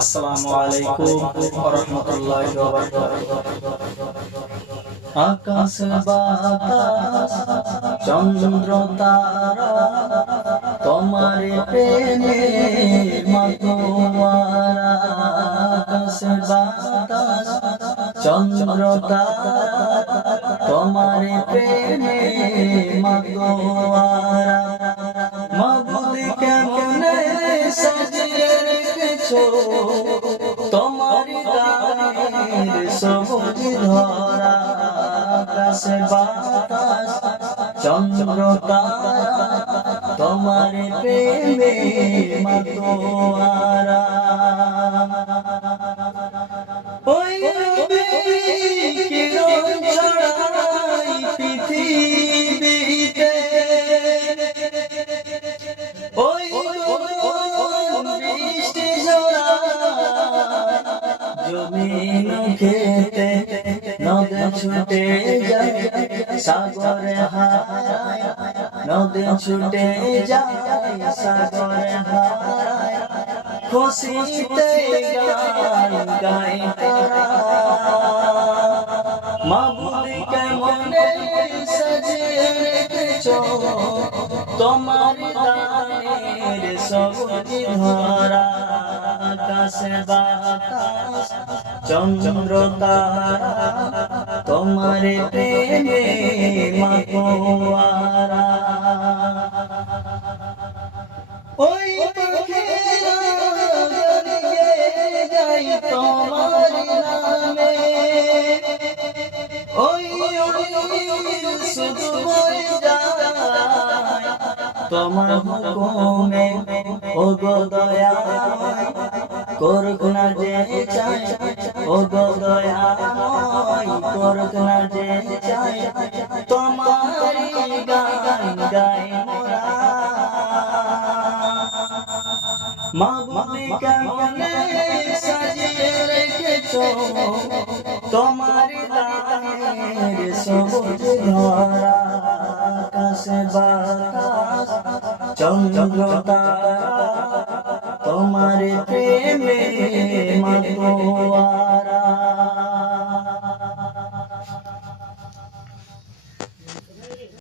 আসসালামু আলাইকুম ওয়া রাহমাতুল্লাহি ওয়া বারাকাতুহু। আকাশ বাতাস চন্দ্র তারা তোমার প্রেমে মাতোয়ারা। আকাশ বাতাস চন্দ্র তারা তোমার প্রেমে মাতোয়ারা। মাবুদ কেমনে সাজিয়ে রেখেছো তোমার গায়ের সবুজ ধরা। আকাশ বাতাস চন্দ্র তারা তোমার প্রেমে মাতোয়ারা। ওই কিরণ ছড়াই পৃথিবীতে, ওই বৃষ্টি ঝরায় জমিন খেতে, নদে ছুটে যায় সাগরে হারায়, নদে ছুটে যায় সাগরে হারায়। খুশিতে গান গায় তারা। মাবুদ কেমনে সাজিয়ে রেখেছো তোমার গানের সবুজ ধরা। আকাশ বাতাস চন্দ্র তারা তোমার প্রেমে মাতোয়ারা। ওই পাখিরা গান গেয়ে যায় তোমার নামে, ওই শুধু বয়ে যায় তোমার হুকুমে। ও গো দয়াময় করুক না যে চায়, ও গো দয়াময় করুক না যে চায়, তোমারি গান গাই মোরা। মাবুদ কেমনে সাজিয়ে রেখেছো তোমার গায়ের সবুজ ধরা। আকাশ বাতাস চন্দ্র তারা তোমার